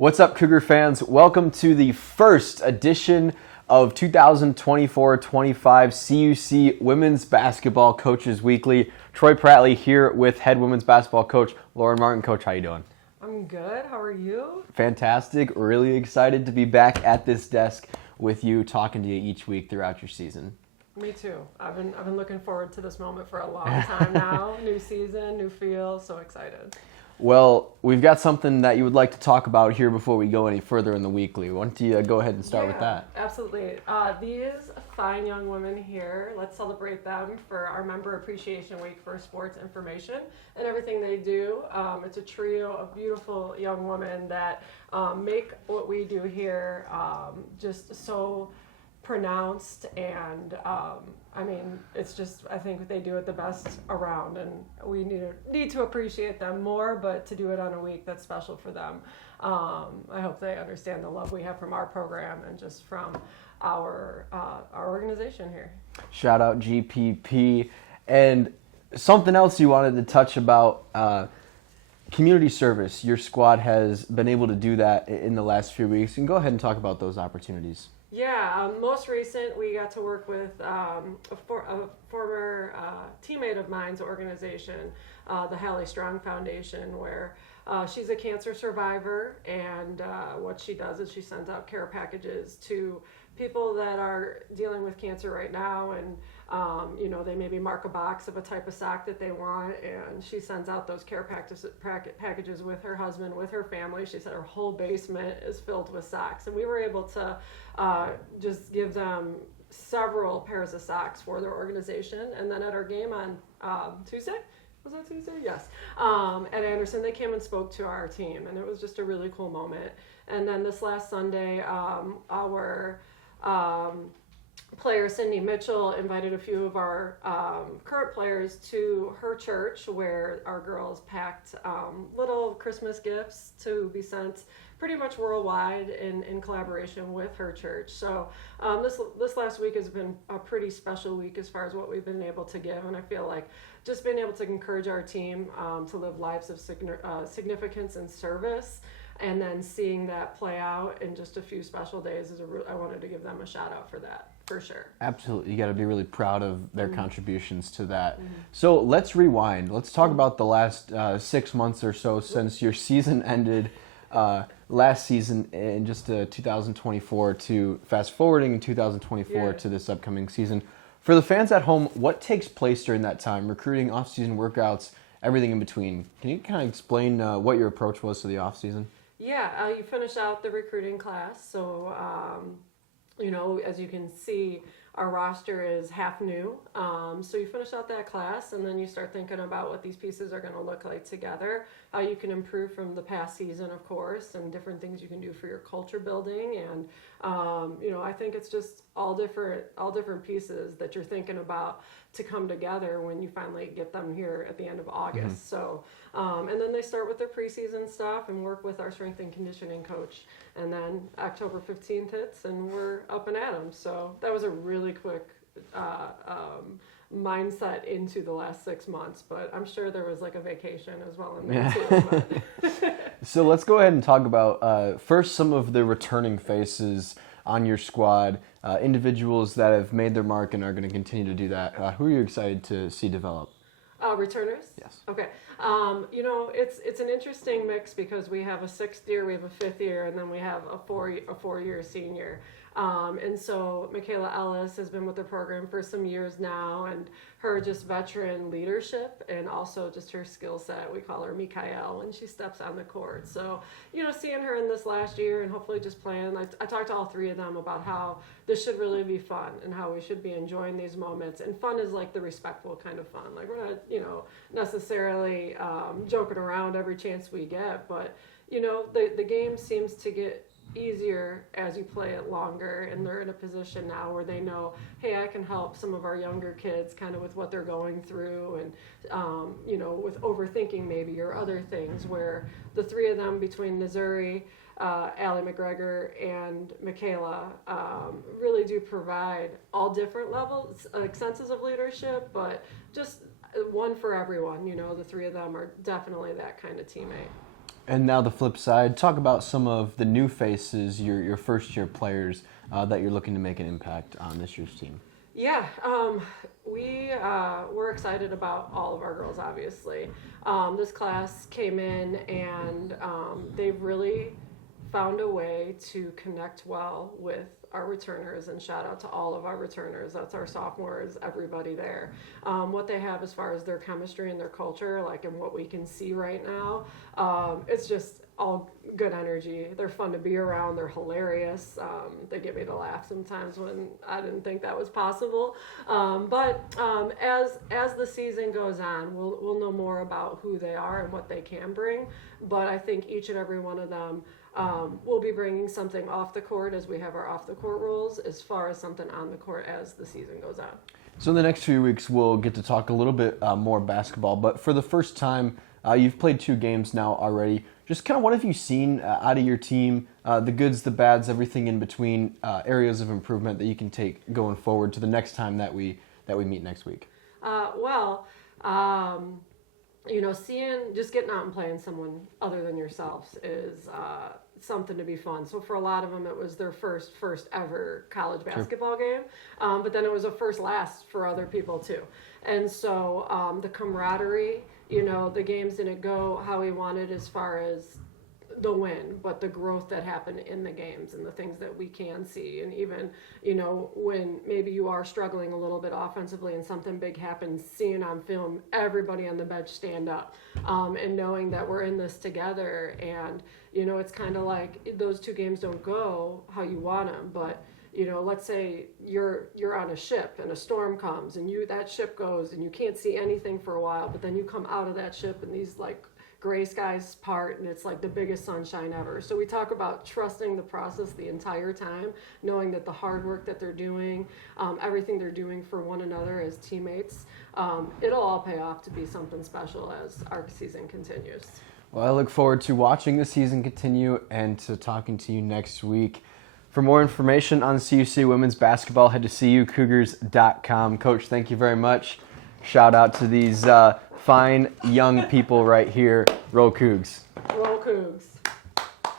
What's up, Cougar fans? Welcome to the first edition of 2024-25 CUC Women's Basketball Coaches Weekly. Troy Pratley here with head women's basketball coach Lauren Martin. Coach, how you doing? I'm good. How are you? Fantastic. Really excited to be back at this desk with you, talking to you each week throughout your season. Me too. I've been looking forward to this moment for a long time now. New season, new feel. So excited. Well, we've got something that you would like to talk about here before we go any further in the weekly. Why don't you go ahead and start with that? Absolutely. These fine young women here, let's celebrate them for our Member Appreciation Week for sports information and everything they do. It's a trio of beautiful young women that make what we do here just so pronounced, and it's just, I think they do it the best around, and we need to appreciate them more, but to do it on a week that's special for them. I hope they understand the love we have from our program and just from our organization here. Shout out GPP. And something else you wanted to touch about, community service. Your squad has been able to do that in the last few weeks. You can go ahead and talk about those opportunities. Yeah, most recent, we got to work with a former teammate of mine's organization, the Hallie Strong Foundation, where she's a cancer survivor, and what she does is she sends out care packages to people that are dealing with cancer right now, and they maybe mark a box of a type of sock that they want, and she sends out those care packages with her husband, with her family. She said her whole basement is filled with socks, and we were able to just give them several pairs of socks for their organization. And then at our game on Tuesday, was that Tuesday? Yes. At Anderson, they came and spoke to our team, and it was just a really cool moment. And then this last Sunday, our player Cindy Mitchell invited a few of our current players to her church, where our girls packed little Christmas gifts to be sent pretty much worldwide in collaboration with her church. So this last week has been a pretty special week as far as what we've been able to give, and I feel like just being able to encourage our team to live lives of significance and service, and then seeing that play out in just a few special days I wanted to give them a shout out for that, for sure. Absolutely. You got to be really proud of their contributions to that. So let's rewind. Let's talk about the last 6 months or so since your season ended last season in just 2024 to fast forwarding in 2024 to this upcoming season. For the fans at home, what takes place during that time? Recruiting, off-season workouts, everything in between. Can you kind of explain what your approach was to the off-season? Yeah, you finish out the recruiting class. So, as you can see, our roster is half new. So you finish out that class, and then you start thinking about what these pieces are going to look like together, how you can improve from the past season, of course, and different things you can do for your culture building. And, I think it's just all different pieces that you're thinking about to come together when you finally get them here at the end of August. So, and then they start with their preseason stuff and work with our strength and conditioning coach. And then October 15th hits, and we're up and at 'em. So that was a really quick mindset into the last 6 months, but I'm sure there was like a vacation as well in there too. But. So let's go ahead and talk about first some of the returning faces on your squad, individuals that have made their mark and are going to continue to do that. Who are you excited to see develop? Returners? Yes. Okay. It's an interesting mix because we have a 6th year, we have a 5th year, and then we have a 4-year senior. And so Michaela Ellis has been with the program for some years now, and her just veteran leadership and also just her skill set, we call her Mikael when she steps on the court. So, seeing her in this last year and hopefully just playing, I talked to all 3 of them about how this should really be fun and how we should be enjoying these moments. And fun is like the respectful kind of fun. Like we're not, necessarily joking around every chance we get, but, the game seems to get easier as you play it longer, and they're in a position now where they know, hey, I can help some of our younger kids kind of with what they're going through, and with overthinking maybe or other things, where the 3 of them between Missouri, Allie McGregor and Michaela really do provide all different levels, senses of leadership, but just one for everyone. The 3 of them are definitely that kind of teammate. And now the flip side, talk about some of the new faces, your first-year players that you're looking to make an impact on this year's team. Yeah, we're excited about all of our girls, obviously. This class came in and they've really found a way to connect well with our returners, and shout out to all of our returners. That's our sophomores, everybody there. What they have as far as their chemistry and their culture, like, and what we can see right now, it's just all good energy. They're fun to be around. They're hilarious. They get me to laugh sometimes when I didn't think that was possible. But as the season goes on, we'll know more about who they are and what they can bring. But I think each and every one of them we'll be bringing something off the court, as we have our off the court rules, as far as something on the court as the season goes on. So in the next few weeks, we'll get to talk a little bit more basketball. But for the first time, you've played 2 games now already. Just kind of what have you seen out of your team, the goods, the bads, everything in between, areas of improvement that you can take going forward to the next time that we meet next week? Just getting out and playing someone other than yourselves is something to be fun. So for a lot of them, it was their first ever college basketball game, but then it was a first last for other people too. And so the camaraderie, the games didn't go how we wanted as far as the win, but the growth that happened in the games and the things that we can see. And even, when maybe you are struggling a little bit offensively and something big happens, seeing on film everybody on the bench stand up, and knowing that we're in this together. And, it's kind of like those 2 games don't go how you want them, but let's say you're on a ship and a storm comes and that ship goes and you can't see anything for a while, but then you come out of that ship and these like gray skies part and it's like the biggest sunshine ever. So we talk about trusting the process the entire time, knowing that the hard work that they're doing, everything they're doing for one another as teammates, it'll all pay off to be something special as our season continues. Well, I look forward to watching the season continue and to talking to you next week. For more information on CUC women's basketball, head to cucougars.com. Coach, thank you very much. Shout out to these fine young people right here. Roll Cougs. Roll Cougs.